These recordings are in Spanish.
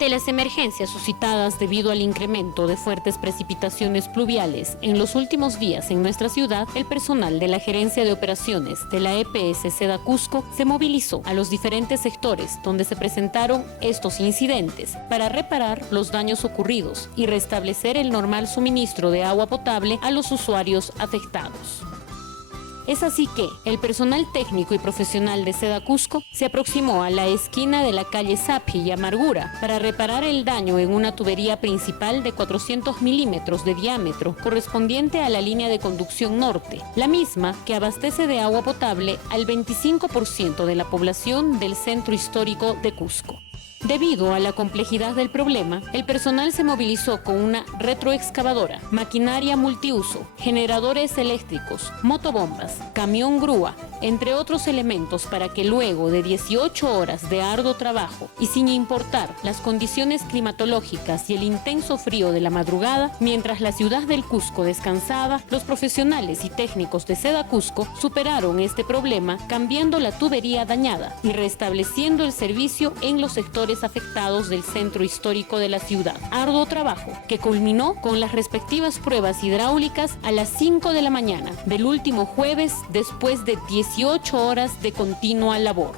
Ante las emergencias suscitadas debido al incremento de fuertes precipitaciones pluviales en los últimos días en nuestra ciudad, el personal de la Gerencia de Operaciones de la EPS Seda Cusco se movilizó a los diferentes sectores donde se presentaron estos incidentes para reparar los daños ocurridos y restablecer el normal suministro de agua potable a los usuarios afectados. Es así que el personal técnico y profesional de Seda Cusco se aproximó a la esquina de la calle Sapi y Amargura para reparar el daño en una tubería principal de 400 milímetros de diámetro correspondiente a la línea de conducción norte, la misma que abastece de agua potable al 25% de la población del centro histórico de Cusco. Debido a la complejidad del problema, el personal se movilizó con una retroexcavadora, maquinaria multiuso, generadores eléctricos, motobombas, camión grúa, entre otros elementos para que luego de 18 horas de arduo trabajo y sin importar las condiciones climatológicas y el intenso frío de la madrugada, mientras la ciudad del Cusco descansaba, los profesionales y técnicos de Seda Cusco superaron este problema cambiando la tubería dañada y restableciendo el servicio en los sectores afectados del centro histórico de la ciudad. Arduo trabajo que culminó con las respectivas pruebas hidráulicas a las 5 de la mañana del último jueves después de 18 horas de continua labor.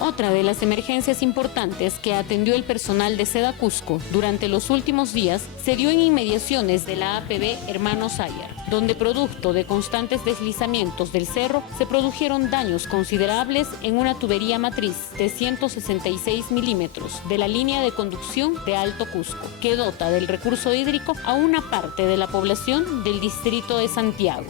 Otra de las emergencias importantes que atendió el personal de Seda Cusco durante los últimos días se dio en inmediaciones de la APB Hermanos Ayar, donde producto de constantes deslizamientos del cerro se produjeron daños considerables en una tubería matriz de 166 milímetros de la línea de conducción de Alto Cusco, que dota del recurso hídrico a una parte de la población del distrito de Santiago.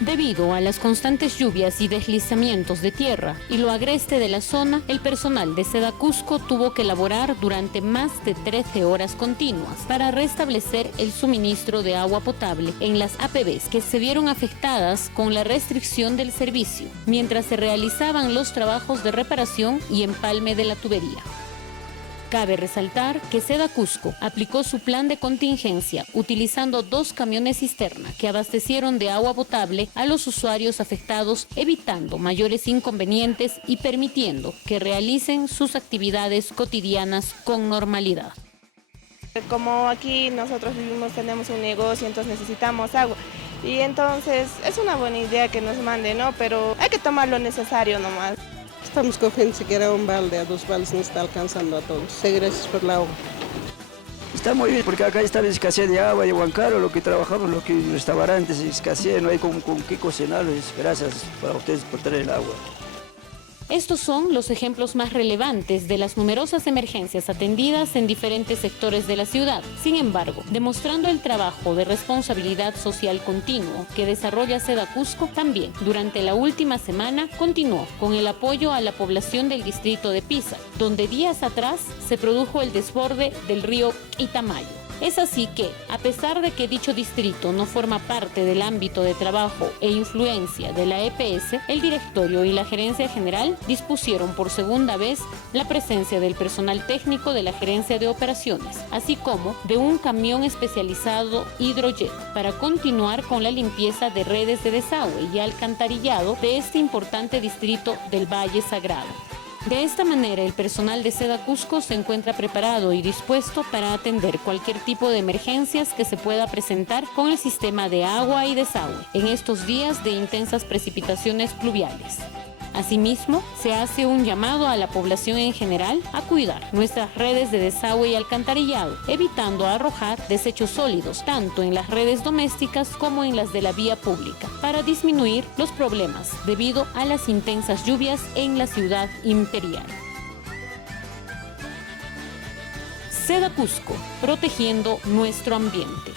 Debido a las constantes lluvias y deslizamientos de tierra y lo agreste de la zona, el personal de Seda Cusco tuvo que laborar durante más de 13 horas continuas para restablecer el suministro de agua potable en las APBs que se vieron afectadas con la restricción del servicio, mientras se realizaban los trabajos de reparación y empalme de la tubería. Cabe resaltar que Seda Cusco aplicó su plan de contingencia utilizando 2 camiones cisterna que abastecieron de agua potable a los usuarios afectados, evitando mayores inconvenientes y permitiendo que realicen sus actividades cotidianas con normalidad. Como aquí nosotros vivimos, tenemos un negocio, entonces necesitamos agua. Y entonces es una buena idea que nos manden, ¿no? Pero hay que tomar lo necesario nomás. Estamos cogiendo siquiera un balde, a 2 baldes, no está alcanzando a todos. Gracias por la agua. Está muy bien, porque acá está la escasez de agua y Huancaro, lo que trabajamos, lo que restaurantes, escasez, no hay con qué cocinar. Gracias para ustedes por traer el agua. Estos son los ejemplos más relevantes de las numerosas emergencias atendidas en diferentes sectores de la ciudad. Sin embargo, demostrando el trabajo de responsabilidad social continuo que desarrolla Seda Cusco, también durante la última semana continuó con el apoyo a la población del distrito de Pisa, donde días atrás se produjo el desborde del río Itamayo. Es así que, a pesar de que dicho distrito no forma parte del ámbito de trabajo e influencia de la EPS, el directorio y la gerencia general dispusieron por segunda vez la presencia del personal técnico de la gerencia de operaciones, así como de un camión especializado Hidrojet para continuar con la limpieza de redes de desagüe y alcantarillado de este importante distrito del Valle Sagrado. De esta manera, el personal de Seda Cusco se encuentra preparado y dispuesto para atender cualquier tipo de emergencias que se pueda presentar con el sistema de agua y desagüe en estos días de intensas precipitaciones pluviales. Asimismo, se hace un llamado a la población en general a cuidar nuestras redes de desagüe y alcantarillado, evitando arrojar desechos sólidos tanto en las redes domésticas como en las de la vía pública, para disminuir los problemas debido a las intensas lluvias en la ciudad imperial. Seda Cusco, protegiendo nuestro ambiente.